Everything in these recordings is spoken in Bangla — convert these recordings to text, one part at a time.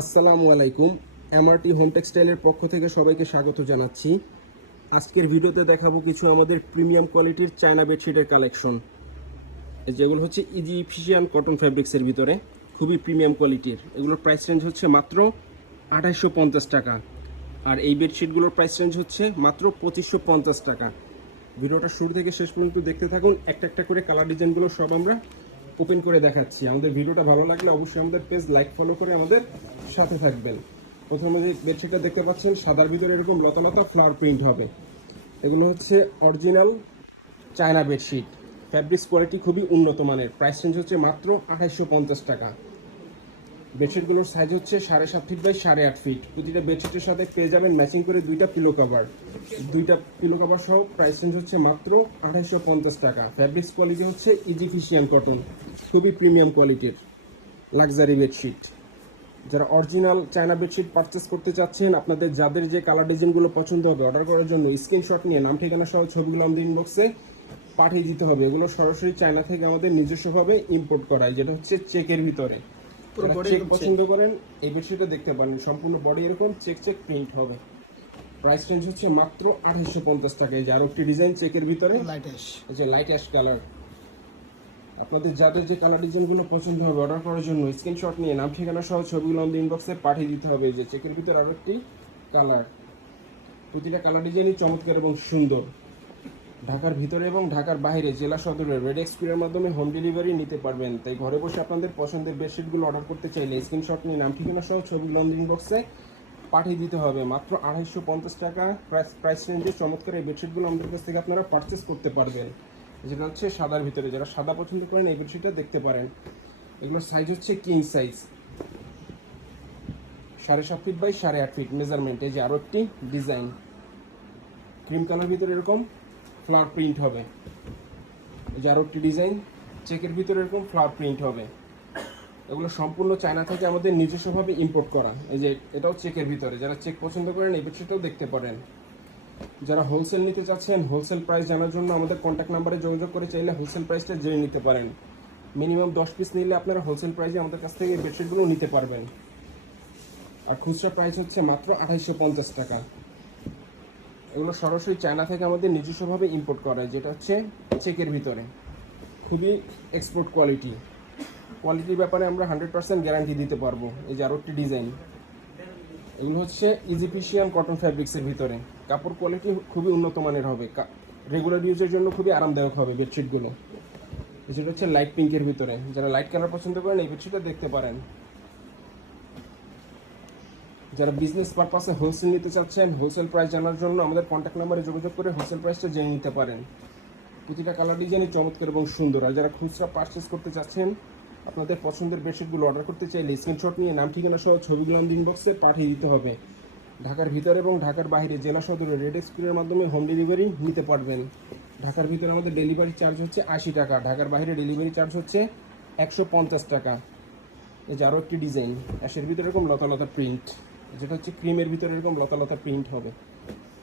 আসসালামু আলাইকুম। এমআরটি হোম টেক্সটাইলের পক্ষ থেকে সবাইকে স্বাগত জানাচ্ছি। আজকের ভিডিওতে দেখাবো কিছু আমাদের প্রিমিয়াম কোয়ালিটির চায়না বেডশিটের কালেকশন, যেগুলো হচ্ছে ইজিপশিয়ান কটন ফ্যাব্রিক্সের ভিতরে খুবই প্রিমিয়াম কোয়ালিটির। এগুলোর প্রাইস রেঞ্জ হচ্ছে মাত্র 2850 টাকা, আর এই বেডশিটগুলোর প্রাইস রেঞ্জ হচ্ছে মাত্র 2550 টাকা। ভিডিওটা শুরু থেকে শেষ পর্যন্ত দেখতে থাকুন। একটা একটা করে কালার ডিজাইনগুলো সব আমরা ওপেন করে দেখাচ্ছি। আমাদের ভিডিওটা ভালো লাগলে অবশ্যই আমাদের পেজ লাইক ফলো করে আমাদের সাথে থাকবেন। প্রথমে যে বেডশিটটা দেখতে পাচ্ছেন সাদার ভিতরে এরকম লতা লতা ফ্লাওয়ার প্রিন্ট হবে। এগুলো হচ্ছে original China bedsheet, fabrics quality খুবই উন্নত মানের। প্রাইস রেঞ্জ হচ্ছে মাত্র 2850 টাকা। বেডশিটগুলোর সাইজ হচ্ছে 7.5 ফিট বাই 8.5 ফিট। প্রতিটা বেডশিটের সাথে পেয়ে যাবেন ম্যাচিং করে দুইটা পিলো কভার সহ। প্রাইস রেঞ্জ হচ্ছে মাত্র 2850 টাকা। ফ্যাব্রিক্স কোয়ালিটি হচ্ছে ইজিপশিয়ান কটন, খুবই প্রিমিয়াম কোয়ালিটির লাক্সারি বেডশিট। যারা অরিজিনাল চায়না বেডশিট পারচেস করতে চাচ্ছেন, আপনাদের যাদের যে কালার ডিজাইনগুলো পছন্দ হবে, অর্ডার করার জন্য স্ক্রিনশট নিয়ে নাম ঠিকানা সহ ছবিগুলো আমাদের ইনবক্সে পাঠিয়ে দিতে হবে। এগুলো সরাসরি চায়না থেকে আমাদের নিজস্বভাবে ইম্পোর্ট করায়, যেটা হচ্ছে চেকের ভিতরে। চেক পছন্দ করেন এই বেডশিটটা দেখতে পারেন, সম্পূর্ণ বডি এরকম চেক চেক প্রিন্ট হবে। প্রাইস রেঞ্জ হচ্ছে মাত্র 2850 টাকা। এই যে আরো একটি ডিজাইন চেকের ভিতরে, এই যে লাইট অ্যাশ কালার। আপনাদের যাদের যে কালার ডিজাইনগুলো পছন্দ হবে, অর্ডার করার জন্য স্ক্রিনশট নিয়ে নাম ঠিকানা সহ ছবিগুলো আমাদের ইনবক্সে পাঠিয়ে দিতে হবে। যে চেকের ভিতরে আরো একটি কালার, প্রতিটা কালার ডিজাইনই চমৎকার এবং সুন্দর। ঢাকার ভিতরে এবং ঢাকার বাইরে জেলা সদরের রেড এক্সপিরিয়ার মাধ্যমে হোম ডেলিভারি নিতে পারবেন। তাই ঘরে বসে আপনাদের পছন্দের বেডশিটগুলো অর্ডার করতে চাইলে স্ক্রিনশট নিয়ে নাম ঠিকানা সহ ছবিগুলো ইনবক্সে পাঠিয়ে দিতে হবে। মাত্র 2850 টাকা প্রাইস রেঞ্জে চমৎকার এই বেডশিটগুলো আমাদের কাছ থেকে আপনারা পারচেস করতে পারবেন। যেটা হচ্ছে সাদার ভিতরে, যারা সাদা পছন্দ করেন এই বেডশিটটা দেখতে পারেন। এগুলোর সাইজ হচ্ছে king size, 7.5 feet by 8.5 feet measurement. এই যে আরও একটি ডিজাইন ক্রিম কালার ভিতরে এরকম ফ্লাওয়ার প্রিন্ট হবে। এই যে আরও একটি ডিজাইন চেকের ভিতরে এরকম ফ্লাওয়ার প্রিন্ট হবে। এগুলো সম্পূর্ণ চায়না থেকে আমাদের নিজস্বভাবে ইম্পোর্ট করা। এই যে এটাও চেকের ভিতরে, যারা চেক পছন্দ করেন এই বেডশিটটাও দেখতে পারেন। যারা হোলসেল নিতে চাচ্ছেন, হোলসেল প্রাইস জানার জন্য আমাদের কন্ট্যাক্ট নাম্বারে যোগাযোগ করে চাইলে হোলসেল প্রাইসটা জেনে নিতে পারেন। মিনিমাম 10 পিস নিলে আপনারা হোলসেল প্রাইসে আমাদের কাছ থেকে এই বেডশিটগুলো নিতে পারবেন। আর খুচরা প্রাইস হচ্ছে মাত্র 2850 টাকা। এগুলো সরাসরি চায়না থেকে আমাদের নিজস্বভাবে ইম্পোর্ট করা, যেটা হচ্ছে চেকের ভিতরে খুবই এক্সপোর্ট কোয়ালিটির ব্যাপারে আমরা 100% গ্যারান্টি দিতে পারবো। এই যে আরও একটি ডিজাইন, এগুলো হচ্ছে ইজিপশিয়ান কটন ফ্যাব্রিক্সের ভিতরে। কাপড় কোয়ালিটি খুবই উন্নত মানের হবে, রেগুলার ইউজের জন্য খুবই আরামদায়ক হবে বেডশিটগুলো। যেটা হচ্ছে লাইট পিঙ্কের ভিতরে, যারা লাইট কালার পছন্দ করেন এই বেডশিটটা দেখতে পারেন। যারা বিজনেস পারপাসে হোলসেল নিতে চাচ্ছেন, হোলসেল প্রাইস জানার জন্য আমাদের কন্ট্যাক্ট নাম্বারে যোগাযোগ করে হোলসেল প্রাইসটা জেনে নিতে পারেন। প্রতিটা কালার ডিজাইনই চমৎকার এবং সুন্দর। আর যারা খুচরা পারচেস করতে চাচ্ছেন, আপনাদের পছন্দের বেডশিটগুলো অর্ডার করতে চাইলে স্ক্রিনশট নিয়ে নাম ঠিকানা সহ ছবিগুলো আমাদের ইনবক্সে পাঠিয়ে দিতে হবে। ঢাকার ভিতরে এবং ঢাকার বাইরে জেলা সদরের রেড এক্সপিরিয়ার মাধ্যমে হোম ডেলিভারি নিতে পারবেন। ঢাকার ভিতরে আমাদের ডেলিভারি চার্জ হচ্ছে 80 টাকা, ঢাকার বাইরে ডেলিভারি চার্জ হচ্ছে 150 টাকা। এই যে আরও একটি ডিজাইন অ্যাশের ভিতরে এরকম লতা লতা প্রিন্ট, যেটা হচ্ছে ক্রিমের ভিতরে এরকম লতা লতা প্রিন্ট হবে।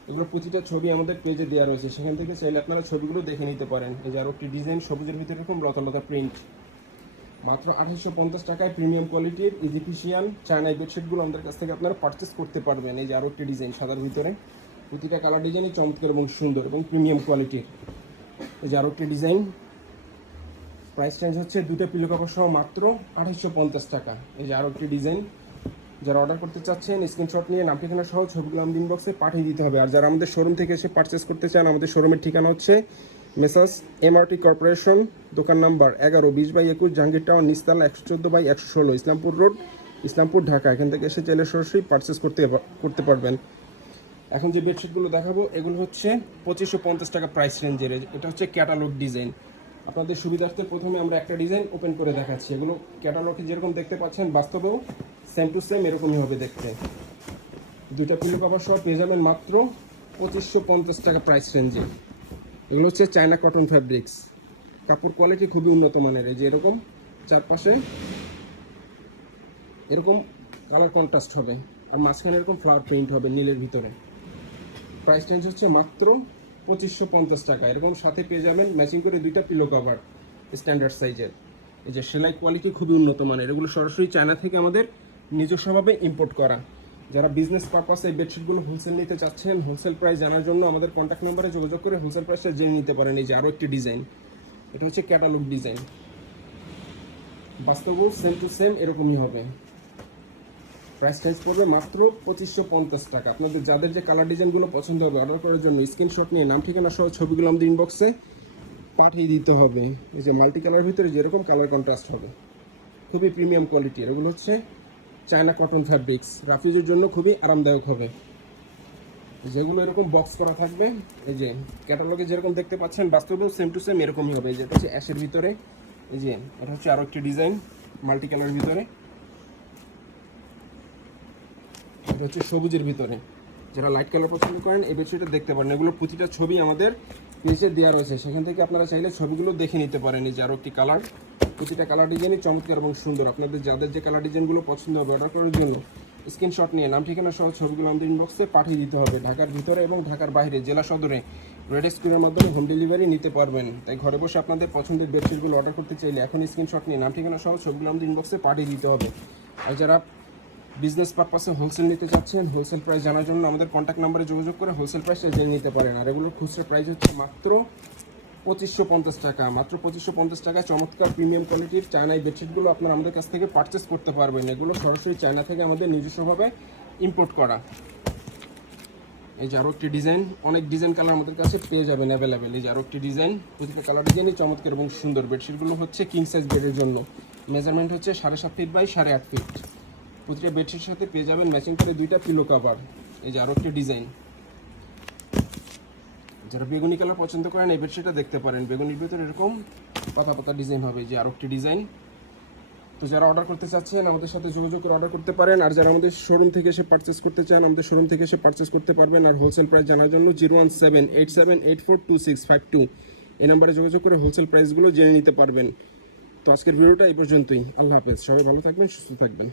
এগুলো প্রতিটা ছবি আমাদের পেজে দেওয়া রয়েছে, সেখান থেকে চাইলে আপনারা ছবিগুলো দেখে নিতে পারেন। এই যে আরও একটি ডিজাইন সবুজের ভিতরে এরকম লতা লতা প্রিন্ট। মাত্র 2850 টাকায় প্রিমিয়াম কোয়ালিটির ইজিপশিয়ান চায়না বেডশিটগুলো আমাদের কাছ থেকে আপনারা পারচেস করতে পারবেন। এই যে আরও একটি ডিজাইন সাদার ভিতরে, প্রতিটা কালার ডিজাইনই চমৎকার এবং সুন্দর এবং প্রিমিয়াম কোয়ালিটির। এই যে আরও একটি ডিজাইন, প্রাইস রেঞ্জ হচ্ছে দুটো পিলো কভার সহ মাত্র 2850 টাকা। এই যে আরও একটি ডিজাইন, যারা অর্ডার করতে চাচ্ছেন স্ক্রিনশট নিয়ে নাম ঠিকানা সহ ছবিগুলো আমাদের ইনবক্সে পাঠিয়ে দিতে হবে। আর যারা আমাদের শোরুম থেকে এসে পারচেস করতে চান, আমাদের শোরুমের ঠিকানা হচ্ছে মেসার্স এমআরটি কর্পোরেশন, দোকান নাম্বার 11-20/21 জাহাঙ্গীর টাওয়ার, নিচতলা 114/116, ইসলামপুর রোড, ইসলামপুর, ঢাকা। এখান থেকে এসে চাইলে সরাসরি পারচেস করতে পারবেন। এখন যে বেডশিটগুলো দেখাবো এগুলো হচ্ছে 2550 টাকা প্রাইস রেঞ্জের। এটা হচ্ছে ক্যাটালগ ডিজাইন। আপনাদের সুবিধার্থে প্রথমে আমরা একটা ডিজাইন ওপেন করে দেখাচ্ছি। এগুলো ক্যাটালগে যেরকম দেখতে পাচ্ছেন বাস্তবেও সেম টু সেম এরকমই হবে দেখতে। দুইটা পিলো কভার সহ পেয়ে যাবেন মাত্র 2550 টাকা প্রাইস রেঞ্জে। এগুলো হচ্ছে চায়না কটন ফ্যাব্রিক্স, কাপড় কোয়ালিটি খুবই উন্নত মানের। এই যে এরকম চারপাশে এরকম কালার কন্ট্রাস্ট হবে, আর মাঝখানে এরকম ফ্লাওয়ার প্রিন্ট হবে নীলের ভিতরে। প্রাইস রেঞ্জ হচ্ছে মাত্র 2550 টাকা। এরকম সাথে পেয়ে যাবেন ম্যাচিং করে দুইটা পিলো কভার স্ট্যান্ডার্ড সাইজের। এই যে সেলাই কোয়ালিটি খুবই উন্নত মানের। এগুলো সরাসরি চায়না থেকে আমাদের নিজস্বভাবে ইম্পোর্ট করা। যারা বিজনেস পারপাসে এই বেডশিটগুলো হোলসেল নিতে চাচ্ছেন, হোলসেল প্রাইস জানার জন্য আমাদের কন্ট্যাক্ট নম্বরে যোগাযোগ করে হোলসেল প্রাইসটা জেনে নিতে পারেন। এই যে আরও একটি ডিজাইন, এটা হচ্ছে ক্যাটালগ ডিজাইন, বাস্তবও সেম টু সেম এরকমই হবে। প্রাইস টাইস পড়বে মাত্র 2550 টাকা। আপনাদের যাদের যে কালার ডিজাইনগুলো পছন্দ হবে অর্ডার করার জন্য স্ক্রিনশট নিয়ে নাম ঠিকানা সহ ছবিগুলো আমাদের ইনবক্সে পাঠিয়ে দিতে হবে। এই যে মাল্টি কালার ভিতরে যেরকম কালার কন্ট্রাস্ট হবে, খুবই প্রিমিয়াম কোয়ালিটি। এগুলো হচ্ছে চায়না কটন ফ্যাব্রিক্স, রাফিজের জন্য খুবই আরামদায়ক হবে। যেগুলো এরকম বক্স করা থাকবে, এই যে ক্যাটালগে যেরকম দেখতে পাচ্ছেন বাস্তবেও সেম টু সেম এরকমই হবে। এই যে এটা হচ্ছে অ্যাশের ভিতরে, এই যে এটা হচ্ছে আরও একটি ডিজাইন মাল্টি কালার ভিতরে, এটা হচ্ছে সবুজের ভিতরে। যারা লাইট কালার পছন্দ করেন এই বেডশিটটা দেখতে পারেন। এগুলো প্রতিটা ছবি আমাদের পেজে দেওয়া রয়েছে, সেখান থেকে আপনারা চাইলে ছবিগুলো দেখে নিতে পারেন। এই যে আরও একটি কালার, প্রতিটা কালার ডিজাইনই চমৎকার এবং সুন্দর। আপনাদের যাদের যে কালার ডিজাইনগুলো পছন্দ হবে অর্ডার করার জন্য স্ক্রিনশট নিয়ে নাম ঠিকানা সহ ছবিগুলো আমাদের ইনবক্সে পাঠিয়ে দিতে হবে। ঢাকার ভিতরে এবং ঢাকার বাইরে জেলা সদরে রেড স্ক্রিনের মাধ্যমে হোম ডেলিভারি নিতে পারবেন। তাই ঘরে বসে আপনাদের পছন্দের বেডশিটগুলো অর্ডার করতে চাইলে এখন স্ক্রিনশট নিয়ে নাম ঠিকানা সহ ছবিগুলো আমাদের ইনবক্সে পাঠিয়ে দিতে হবে। আর যারা বিজনেস পারপাসে হোলসেল নিতে চাচ্ছেন, হোলসেল প্রাইস জানার জন্য আমাদের কন্ট্যাক্ট নাম্বারে যোগাযোগ করে হোলসেল প্রাইসটা জেনে নিতে পারেন। আর এগুলোর খুচরা প্রাইস হচ্ছে মাত্র 2550 টাকা। মাত্র 2550 টাকায় চমৎকার প্রিমিয়াম কোয়ালিটির চায়না এই বেডশিটগুলো আপনারা আমাদের কাছ থেকে পারচেস করতে পারবেন। এগুলো সরাসরি চায়না থেকে আমাদের নিজস্বভাবে ইম্পোর্ট করা। এই যে আরও একটি ডিজাইন, অনেক ডিজাইন কালার আমাদের কাছে পেয়ে যাবেন অ্যাভেলেবেল। এই যে আরও একটি ডিজাইন, প্রতিটা কালার ডিজাইনই চমৎকার এবং সুন্দর। বেডশিটগুলো হচ্ছে কিং সাইজ বেডের জন্য, মেজারমেন্ট হচ্ছে 7.5 ফিট বাই 8.5 ফিট। প্রতিটা বেডশিটের সাথে পেয়ে যাবেন ম্যাচিং করে 2টা পিলো কাভার। এই যে আরও একটি ডিজাইন, যারা বেগুনি কালার পছন্দ করেন এই বেডশিটটা দেখতে পারেন। বেগুনির ভিতরে এরকম পাতা পাতা ডিজাইন হবে। যে আরও একটি ডিজাইন। তো যারা অর্ডার করতে চাচ্ছেন আমাদের সাথে যোগাযোগ করে অর্ডার করতে পারেন। আর যারা আমাদের শোরুম থেকে এসে পারচেস করতে চান আমাদের শোরুম থেকে এসে পারচেস করতে পারবেন। আর হোলসেল প্রাইস জানার জন্য 01787842652 এই নাম্বারে যোগাযোগ করে হোলসেল প্রাইসগুলো জেনে নিতে পারবেন। তো আজকের ভিডিওটা এই পর্যন্তই। আল্লাহ হাফেজ, সবাই ভালো থাকবেন, সুস্থ থাকবেন।